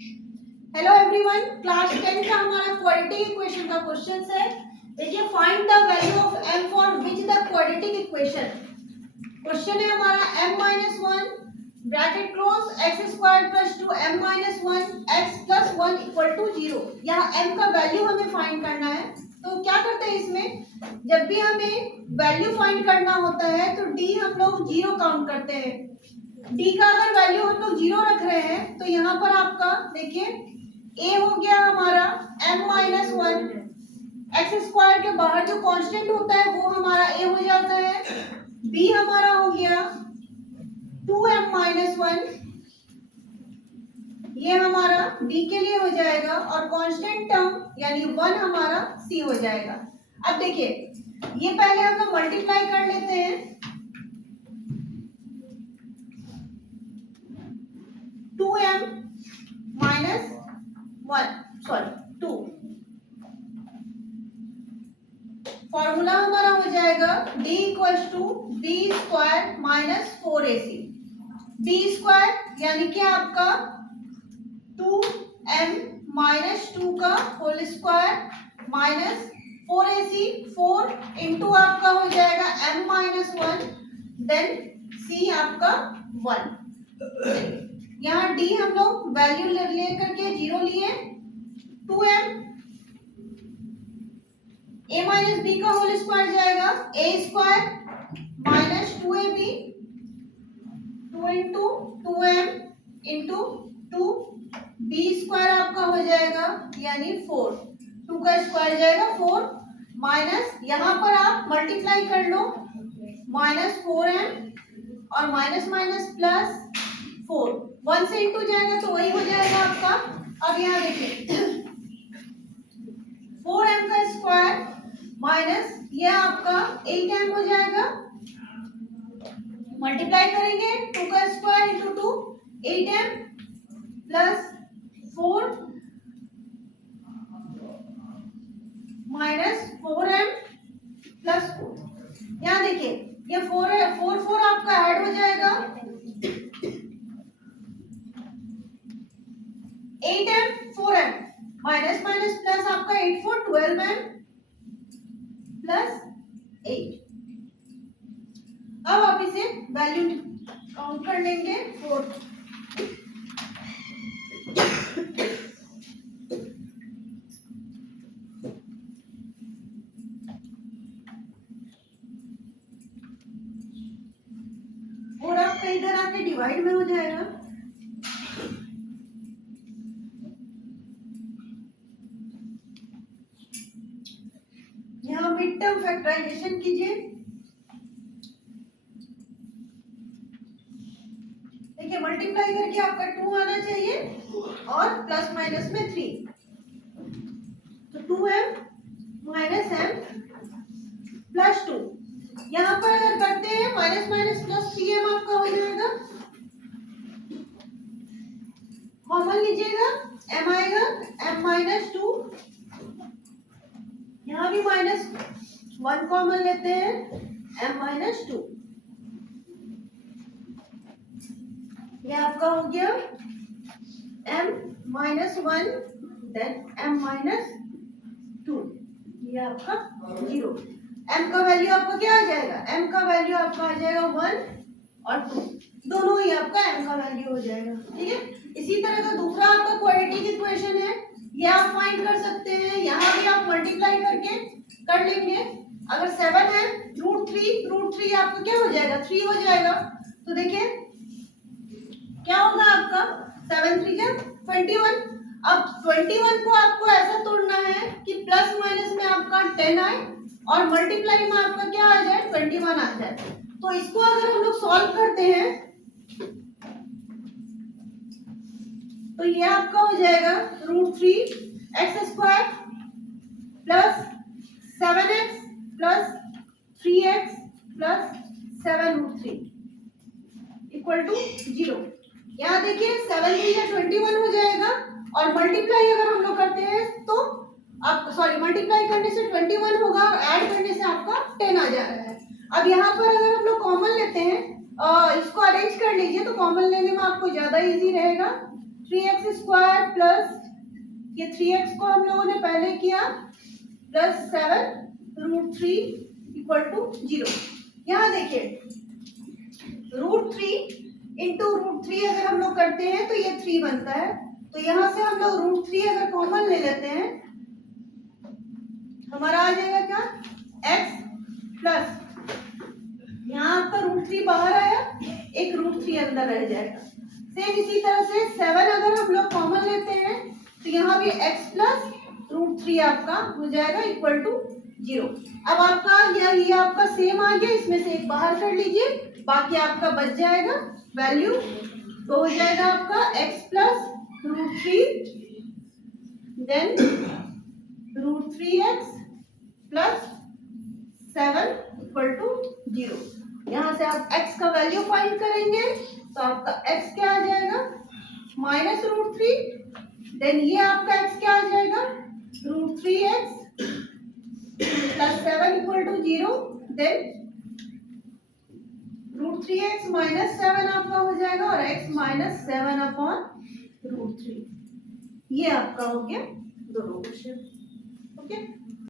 Hello everyone, class 10 का हमारा quadratic equation का क्वेश्चन है। देखिए, find the value of m for which the quadratic equation. Question है हमारा m-1 bracket close x square plus 2m-1 x plus 1 equal to 0। यहाँ m का value हमें फाइंड करना है। तो क्या करते हैं, इसमें जब भी हमें वैल्यू फाइंड करना होता है तो d हम लोग 0 काउंट करते हैं। d का अगर वैल्यू हम लोग 0 रख रहे हैं तो यहाँ पर आपका देखिए a हो गया हमारा m-1 एक्स स्क्वायर के बाहर जो कांस्टेंट होता है वो हमारा a हो जाता है। b हमारा हो गया 2m-1, ये हमारा b के लिए हो जाएगा और कांस्टेंट टर्म यानी 1 हमारा c हो जाएगा। अब देखिए, ये पहले हम लोग मल्टीप्लाई कर लेते हैं। 2 फॉर्मूला हमारा हो जाएगा d equals to B square minus 4ac। B square यानी कि आपका 2m माइनस 2 का whole square minus 4ac, 4 into आपका हो जाएगा m-1 देन c आपका 1। यहाँ d हम लोग वैल्यू ले करके 0 लिए, 2m a माइनस बी का होल स्क्वायर जाएगा a square minus 2ab, 2 into 2m into 2, b square आपका हो जाएगा यानी 4, 2 का स्क्वायर जाएगा 4 माइनस यहाँ पर आप मल्टीप्लाई कर लो माइनस 4m और माइनस माइनस प्लस 4, 1 से इंटू जाएगा तो वही हो जाएगा आपका। अब यहाँ देखिए 4m का स्क्वायर माइनस ये आपका 8m हो जाएगा, मल्टीप्लाई करेंगे 2 का square into 2, 8m plus 4 minus 4m plus 4। यहाँ देखिए ये 4 है, 4 आपका ऐड हो जाएगा 8m 4m minus minus plus आपका 8 4 12m प्लस 8। अब आप इसे वैल्यू काउंट कर लेंगे 4। और आपका इधर आके डिवाइड में हो जाएगा। यहाँ मिड टर्म फैक्टराइजेशन कीजिए। देखिए मल्टीप्लाई करके आपका 2 आना चाहिए और प्लस माइनस में 3, तो 2m माइनस m प्लस 2। यहाँ पर अगर करते हैं माइनस माइनस प्लस 3m आपका हो जाएगा, कॉमन लीजिएगा m आएगा m माइनस 2, यहाँ भी माइनस 1 कॉमन लेते हैं m माइनस 2, ये आपका हो गया m minus 1 then m minus 2, ये आपका 0। m का वैल्यू आपका क्या आ जाएगा, m का वैल्यू आपका आ जाएगा 1 और 2, दोनों ही आपका m का वैल्यू हो जाएगा। ठीक है, इसी तरह का दूसरा आपका क्वाड्रेटिक इक्वेशन है, ये आप फाइंड कर सकते हैं। यहाँ भी आप मल्टीप्लाई करके कर लेंगे। अगर 7 है रूट थ्री आपका क्या हो जाएगा 3 हो जाएगा। तो देखिए क्या होगा आपका 7 3 जा 21। अब 21 को आपको ऐसा तोड़ना है कि प्लस माइनस में आपका 10 आए और मल्टीप्लाई में आपका क्या आ जाए 21 आ जाए। तो इसको अगर हम लोग सॉल्व करते हैं तो ये आपका हो जाएगा √3 X square plus 7x plus 3x plus 7√3 equal to 0। यहाँ देखिए 7 3 या 21 हो जाएगा और मल्टीप्लाई अगर हम लोग करते हैं तो आप मल्टीप्लाई करने से 21 होगा और ऐड करने से आपका 10 आ जा रहा है। अब यहाँ पर अगर हम लोग कॉमन लेते हैं, इसको अरेंज कर लीजिए तो कॉमन लेने में आपको ज्यादा इजी रहेगा। 3x² प्लस ये 3x को हम लोगों ने पहले किया प्लस 7√3 इक्वल टू 0। यहाँ देखिए √3 इंटू √3 अगर हम लोग करते हैं तो ये 3 बनता है, तो यहाँ से हम लोग √3 अगर कॉमन ले लेते हैं हमारा आ जाएगा क्या x प्लस यहाँ आपका √3 बाहर आया, एक √3 अंदर रह जाएगा। सेम इसी तरह से 7 अगर हम लोग कॉमन लेते हैं तो यहाँ भी x प्लस √3 आपका हो जाएगा इक्वल टू 0। अब आपका ये आपका सेम आ गया, इसमें से एक बाहर कर लीजिए, बाकी आपका बच जाएगा वैल्यू, तो हो जाएगा आपका x plus √3 then √3x plus 7 equal to 0। यहाँ से आप x का वैल्यू फाइंड करेंगे तो आपका x क्या आ जाएगा माइनस √3 देन ये आपका x क्या आ जाएगा √3x plus 7 equal to 0 then √3x minus 7 आपका हो जाएगा और x माइनस 7 अपॉन √3। ये आपका हो गया दोनों क्वेश्चन। ओके।